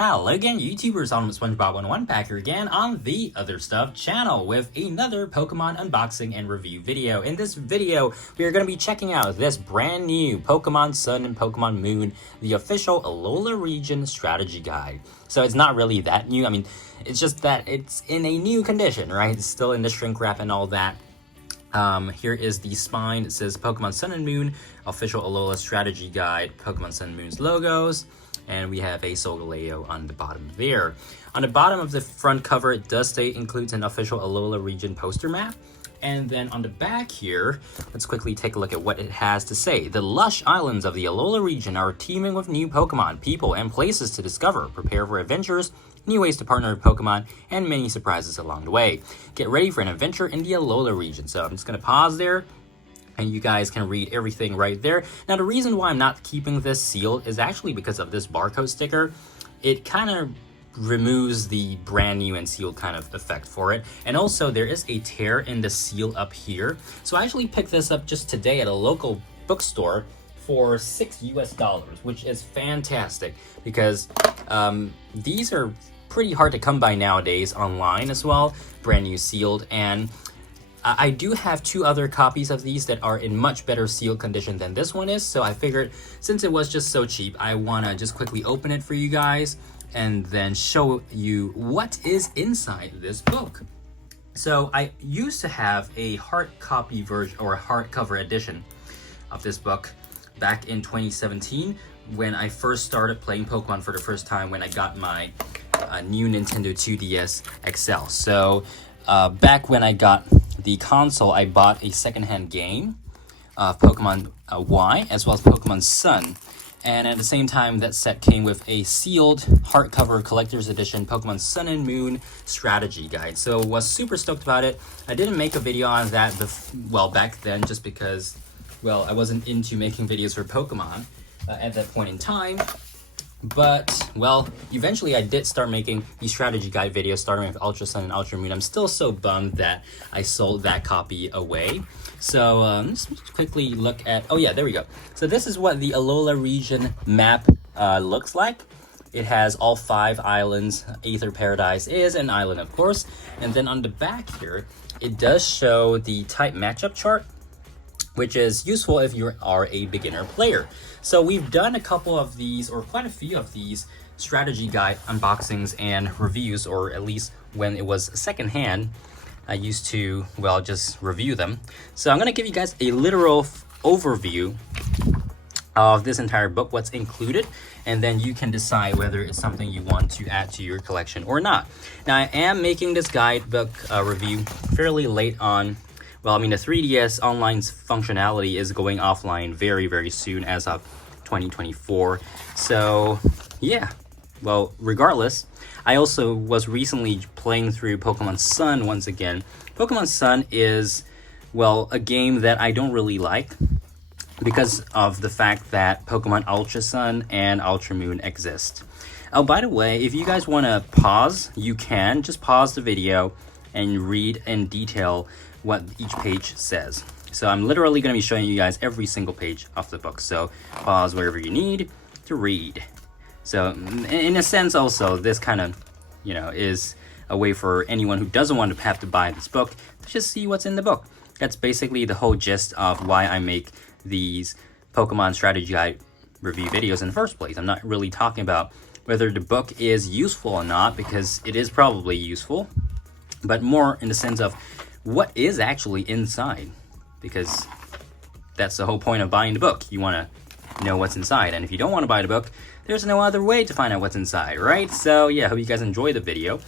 Hello again, YouTubers. I'm SpongeBob 101 back here again on the Other Stuff channel with another Pokemon unboxing and review video. In this video, we are going to be checking out this brand new Pokemon Sun and Pokemon Moon, the official Alola region strategy guide. So it's not really that new. I mean, it's just that it's in a new condition, right? It's still in the shrink wrap and all that. Here is the spine. It says Pokemon Sun and Moon, official Alola strategy guide, Pokemon Sun and Moon's logos. And we have a Solgaleo on the bottom there. On the bottom of the front cover, it does say includes an official Alola region poster map. And then on the back here, let's quickly take a look at what it has to say. The lush islands of the Alola region are teeming with new Pokemon, people, and places to discover. Prepare for adventures, new ways to partner with Pokemon, and many surprises along the way. Get ready for an adventure in the Alola region. So I'm just going to pause there, and you guys can read everything right there. Now, the reason why I'm not keeping this sealed is actually because of this barcode sticker. It kind of removes the brand new and sealed kind of effect for it. And also, there is a tear in the seal up here. So I actually picked this up just today at a local bookstore for $6 US, which is fantastic because these are pretty hard to come by nowadays online as well, brand new sealed. And I do have two other copies of these that are in much better sealed condition than this one is, so I figured since it was just so cheap, I want to just quickly open it for you guys and then show you what is inside this book. So I used to have a hard copy version or a hardcover edition of this book back in 2017 when I first started playing Pokemon for the first time, when I got my new Nintendo 2DS XL. So back when I got the console, I bought a secondhand game of Pokemon Y as well as Pokemon Sun. And at the same time, that set came with a sealed hardcover collector's edition Pokemon Sun and Moon strategy guide. So was super stoked about it. I didn't make a video on that back then just because, well, I wasn't into making videos for Pokemon at that point in time. But, well, eventually I did start making these strategy guide videos starting with Ultra Sun and Ultra Moon. I'm still so bummed that I sold that copy away. So, let's quickly look at, oh yeah, there we go. So this is what the Alola region map looks like. It has all 5 islands. Aether Paradise is an island, of course. And then on the back here, it does show the type matchup chart, which is useful if you are a beginner player. So we've done a couple of these, or quite a few of these, strategy guide unboxings and reviews, or at least when it was secondhand, I used to, well, just review them. So I'm gonna give you guys a literal overview of this entire book, what's included, and then you can decide whether it's something you want to add to your collection or not. Now, I am making this guidebook review fairly late on. Well, I mean, the 3DS online functionality is going offline very, very soon as of 2024. So, yeah. Well, regardless, I also was recently playing through Pokemon Sun once again. Pokemon Sun is, well, a game that I don't really like because of the fact that Pokemon Ultra Sun and Ultra Moon exist. Oh, by the way, if you guys want to pause, you can. Just pause the video and read in detail what each page says. So I'm literally going to be showing you guys every single page of the book. So pause wherever you need to read. So in a sense also, this kind of, you know, is a way for anyone who doesn't want to have to buy this book to just see what's in the book. That's basically the whole gist of why I make these Pokemon strategy guide review videos in the first place. I'm not really talking about whether the book is useful or not, because it is probably useful, but more in the sense of what is actually inside, because that's the whole point of buying the book. You want to know what's inside, and if you don't want to buy the book, there's no other way to find out what's inside, right? So yeah, hope you guys enjoy the video.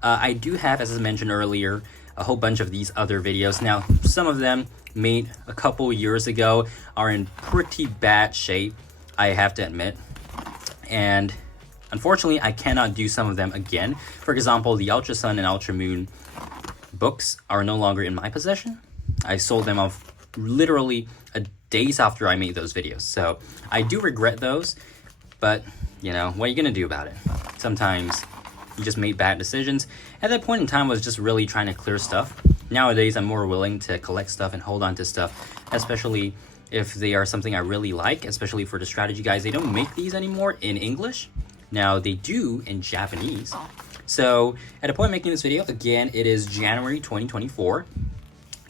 I do have, as I mentioned earlier, a whole bunch of these other videos. Now, some of them made a couple years ago are in pretty bad shape, I have to admit, and unfortunately I cannot do some of them again. For example, the Ultra Sun and Ultra Moon books are no longer in my possession. I sold them off literally days after I made those videos. So I do regret those, but you know, what are you gonna do about it? Sometimes you just made bad decisions. At that point in time, I was just really trying to clear stuff. Nowadays, I'm more willing to collect stuff and hold on to stuff, especially if they are something I really like, especially for the strategy guys. They don't make these anymore in English. Now, they do in Japanese. So, at the point of making this video, again, it is January 2024.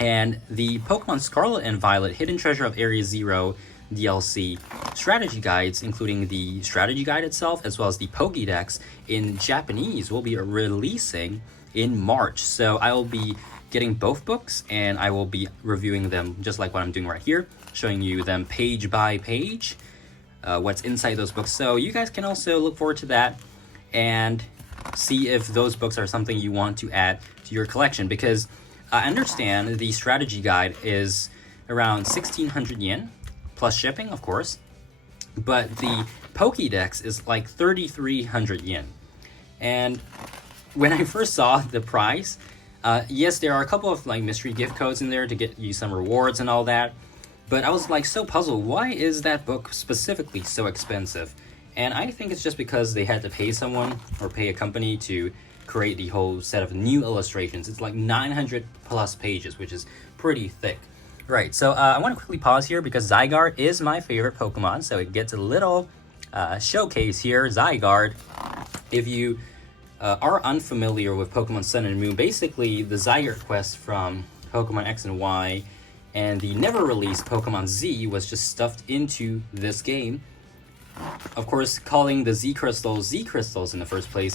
And the Pokemon Scarlet and Violet Hidden Treasure of Area Zero DLC strategy guides, including the strategy guide itself, as well as the Pokédex in Japanese, will be releasing in March. So I will be getting both books, and I will be reviewing them just like what I'm doing right here, showing you them page by page, what's inside those books. So you guys can also look forward to that and see if those books are something you want to add to your collection, because I understand the strategy guide is around 1,600 yen, plus shipping, of course, but the Pokédex is like 3,300 yen. And when I first saw the price, yes, there are a couple of like mystery gift codes in there to get you some rewards and all that, but I was like so puzzled, why is that book specifically so expensive? And I think it's just because they had to pay someone or pay a company to create the whole set of new illustrations. It's like 900 plus pages, which is pretty thick. Right, so I want to quickly pause here because Zygarde is my favorite Pokemon, so it gets a little showcase here. Zygarde, if you are unfamiliar with Pokemon Sun and Moon, basically the Zygarde quest from Pokemon X and Y and the never-released Pokemon Z was just stuffed into this game. Of course, calling the Z Crystals in the first place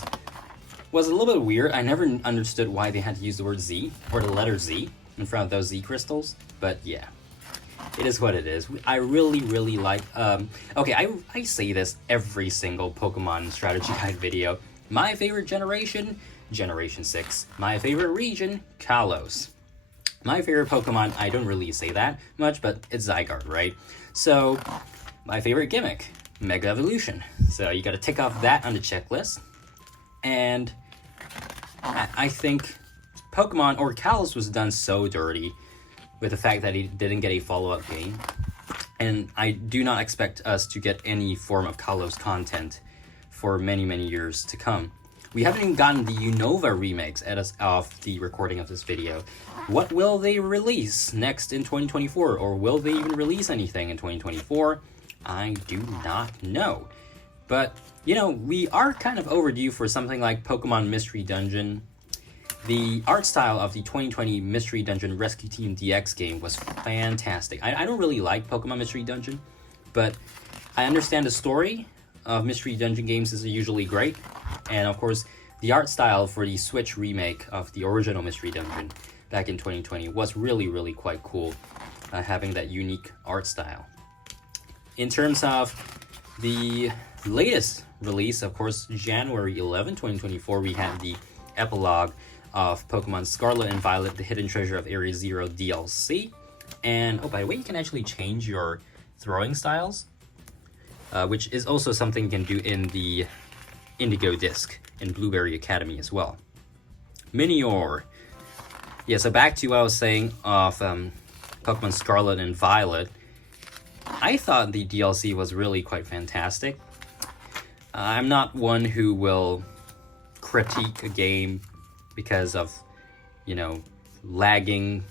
was a little bit weird. I never understood why they had to use the word Z, or the letter Z, in front of those Z crystals, but yeah, it is what it is. I really like, okay, I say this every single Pokemon strategy guide video. My favorite generation, Generation 6. My favorite region, Kalos. My favorite Pokemon, I don't really say that much, but it's Zygarde, right? So, my favorite gimmick, Mega Evolution. So you gotta tick off that on the checklist. And I think Pokemon, or Kalos, was done so dirty with the fact that he didn't get a follow-up game. And I do not expect us to get any form of Kalos content for many years to come. We haven't even gotten the Unova remakes of the recording of this video. What will they release next in 2024? Or will they even release anything in 2024? I do not know. But, you know, we are kind of overdue for something like Pokemon Mystery Dungeon. The art style of the 2020 Mystery Dungeon Rescue Team DX game was fantastic. I don't really like Pokemon Mystery Dungeon, but I understand the story of Mystery Dungeon games is usually great. And of course, the art style for the Switch remake of the original Mystery Dungeon back in 2020 was really quite cool, having that unique art style. In terms of the latest release, of course, January 11, 2024, we had the epilogue of Pokemon Scarlet and Violet, the Hidden Treasure of Area Zero DLC. And, oh, by the way, you can actually change your throwing styles, which is also something you can do in the Indigo Disc in Blueberry Academy as well. Minior. Yeah, so back to what I was saying of Pokemon Scarlet and Violet. I thought the DLC was really quite fantastic. I'm not one who will critique a game because of, you know, lagging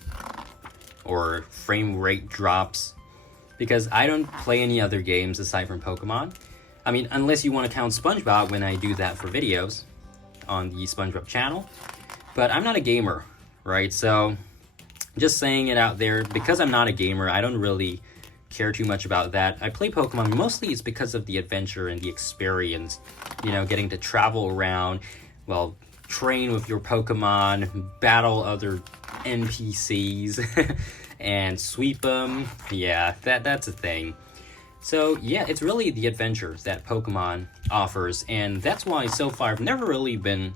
or frame rate drops, because I don't play any other games aside from Pokemon. I mean, unless you want to count SpongeBob when I do that for videos on the SpongeBob channel. But I'm not a gamer, right? So just saying it out there, because I'm not a gamer, I don't really care too much about that. I play Pokemon mostly it's because of the adventure and the experience, you know, getting to travel around, well, train with your Pokemon, battle other NPCs, and sweep them. Yeah, that's a thing. So yeah, it's really the adventures that Pokemon offers, and that's why so far I've never really been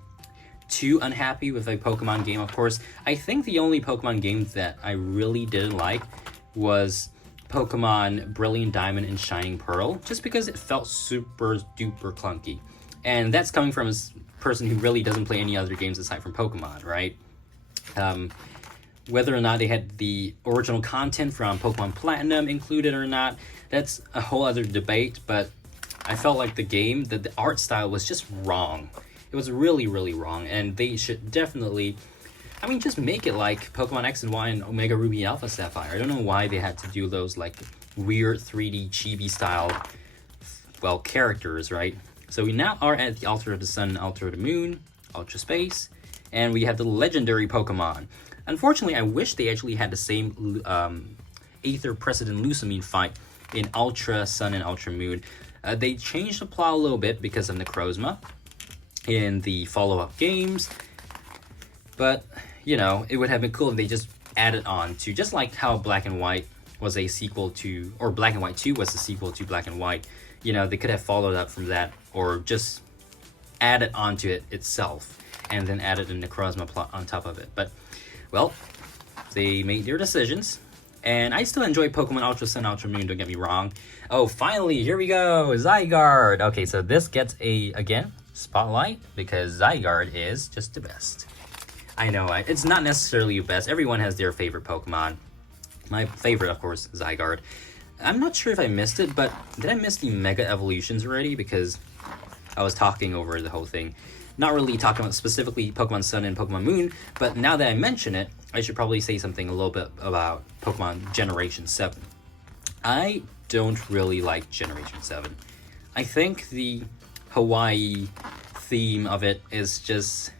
too unhappy with a Pokemon game. Of course, I think the only Pokemon game that I really didn't like was Pokemon Brilliant Diamond and Shining Pearl, just because it felt super duper clunky. And that's coming from a person who really doesn't play any other games aside from Pokemon, right? Whether or not they had the original content from Pokemon Platinum included or not, that's a whole other debate, but I felt like the art style was just wrong. It was really wrong, and they should definitely, I mean, just make it like Pokemon X and Y and Omega Ruby Alpha Sapphire. I don't know why they had to do those like weird 3D chibi style, well, characters, right? So we now are at the Altar of the Sun, Altar of the Moon, Ultra Space, and we have the legendary Pokemon. Unfortunately, I wish they actually had the same Aether President Lusamine fight in Ultra Sun and Ultra Moon. They changed the plot a little bit because of Necrozma in the follow-up games, but you know, it would have been cool if they just added on to, just like how Black and White was a sequel to, or Black and White 2 was a sequel to Black and White. You know, they could have followed up from that, or just added onto it itself, and then added a Necrozma plot on top of it. But, well, they made their decisions, and I still enjoy Pokemon Ultra Sun, Ultra Moon, don't get me wrong. Oh, finally, here we go, Zygarde! Okay, so this gets a, again, spotlight, because Zygarde is just the best. I know, it's not necessarily the best. Everyone has their favorite Pokemon. My favorite, of course, Zygarde. I'm not sure if I missed it, but did I miss the Mega Evolutions already? Because I was talking over the whole thing. Not really talking about specifically Pokemon Sun and Pokemon Moon, but now that I mention it, I should probably say something a little bit about Pokemon Generation 7. I don't really like Generation 7. I think the Hawaii theme of it is just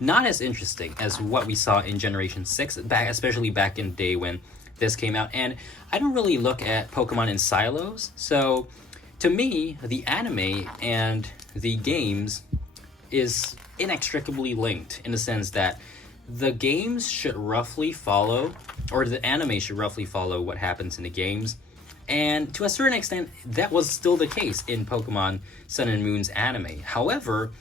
not as interesting as what we saw in Generation 6, especially back in the day when this came out. And I don't really look at Pokemon in silos, so to me, the anime and the games is inextricably linked in the sense that the games should roughly follow, or the anime should roughly follow what happens in the games. And to a certain extent, that was still the case in Pokemon Sun and Moon's anime. However,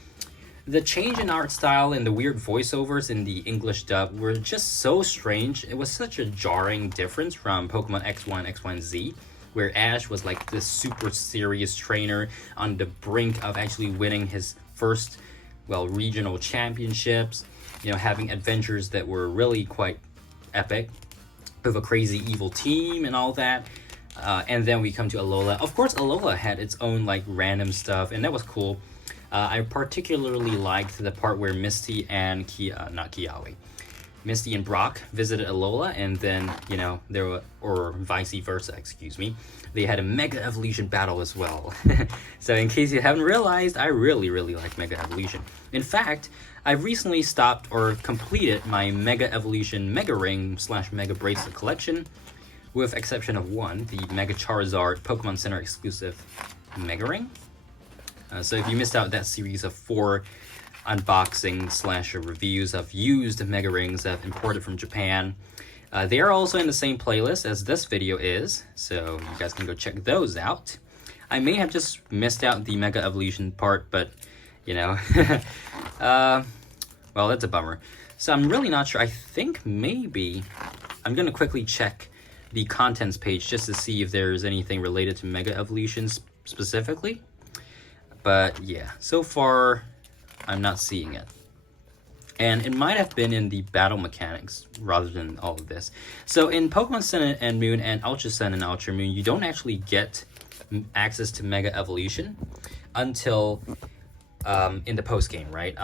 the change in art style and the weird voiceovers in the English dub were just so strange. It was such a jarring difference from Pokemon X1, X1 Z, where Ash was like this super serious trainer on the brink of actually winning his first, well, regional championships, you know, having adventures that were really quite epic with a crazy evil team and all that. And then we come to Alola. Of course, Alola had its own like random stuff, and that was cool. I particularly liked the part where Misty and Misty and Brock visited Alola, and then, you know, there were, or vice versa, excuse me, they had a Mega Evolution battle as well. So in case you haven't realized, I really like Mega Evolution. In fact, I've recently stopped or completed my Mega Evolution Mega Ring / Mega Bracelet collection, with exception of one, the Mega Charizard Pokemon Center exclusive Mega Ring. So if you missed out that series of 4 unboxing / reviews of used Mega Rings that I've imported from Japan, they are also in the same playlist as this video is, so you guys can go check those out. I may have just missed out the Mega Evolution part, but, you know, well, that's a bummer. So I'm really not sure. I think maybe I'm going to quickly check the contents page just to see if there's anything related to Mega Evolutions specifically. But yeah, so far, I'm not seeing it. And it might have been in the battle mechanics rather than all of this. So in Pokemon Sun and Moon and Ultra Sun and Ultra Moon, you don't actually get access to Mega Evolution until in the post-game, right?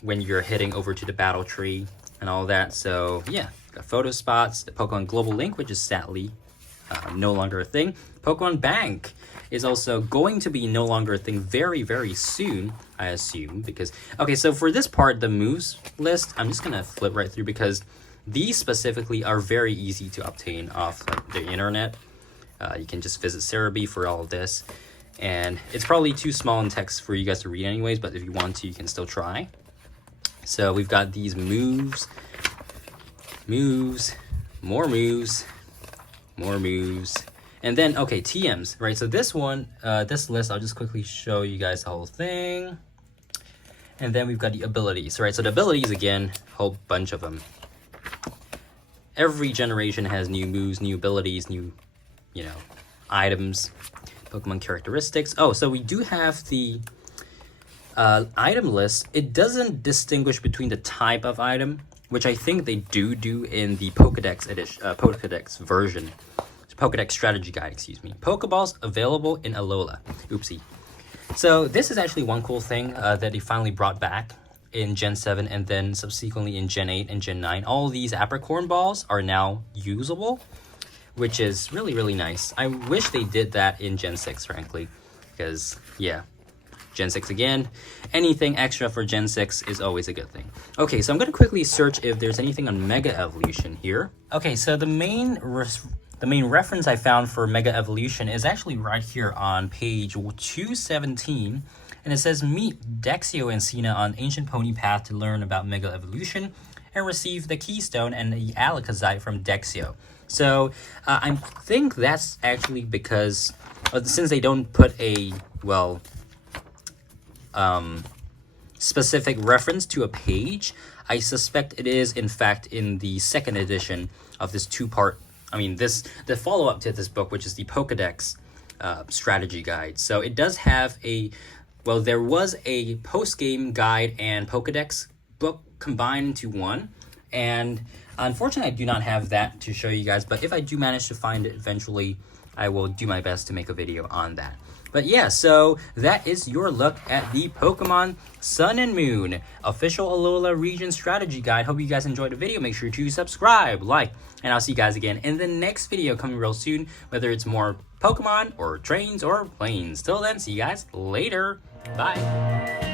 When you're heading over to the battle tree and all that. So yeah, got photo spots, the Pokemon Global Link, which is sadly no longer a thing. Pokemon Bank is also going to be no longer a thing very soon, I assume, because okay, so for this part, the moves list, I'm just gonna flip right through because these specifically are very easy to obtain off like the internet. You can just visit Cerebi for all of this, and it's probably too small in text for you guys to read anyways, but if you want to, you can still try. So we've got these moves, more moves, and then, okay, TMs, right? So this one, this list, I'll just quickly show you guys the whole thing. And then we've got the abilities, right? So the abilities, again, a whole bunch of them. Every generation has new moves, new abilities, new, you know, items, Pokemon characteristics. Oh, so we do have the item list. It doesn't distinguish between the type of item, which I think they do in the Pokedex edition, Pokedex version. Pokedex Strategy Guide, excuse me. Pokeballs available in Alola. Oopsie. So this is actually one cool thing that they finally brought back in Gen 7 and then subsequently in Gen 8 and Gen 9. All these apricorn balls are now usable, which is really nice. I wish they did that in Gen 6, frankly, because, yeah, Gen 6 again. Anything extra for Gen 6 is always a good thing. Okay, so I'm going to quickly search if there's anything on Mega Evolution here. Okay, so the main reference I found for Mega Evolution is actually right here on page 217. And it says, meet Dexio and Cena on Ancient Pony Path to learn about Mega Evolution and receive the Keystone and the Alakazam from Dexio. So I think that's actually because since they don't put a, well, specific reference to a page, I suspect it is in fact in the second edition of this two-part, the follow-up to this book, which is the Pokedex strategy guide. So it does have a, well, there was a post-game guide and Pokedex book combined into one, and unfortunately I do not have that to show you guys, but if I do manage to find it eventually, I will do my best to make a video on that. But yeah, so that is your look at the Pokemon Sun and Moon official Alola region strategy guide. Hope you guys enjoyed the video. Make sure to subscribe, like, and I'll see you guys again in the next video coming real soon, whether it's more Pokemon or trains or planes. Till then, see you guys later. Bye.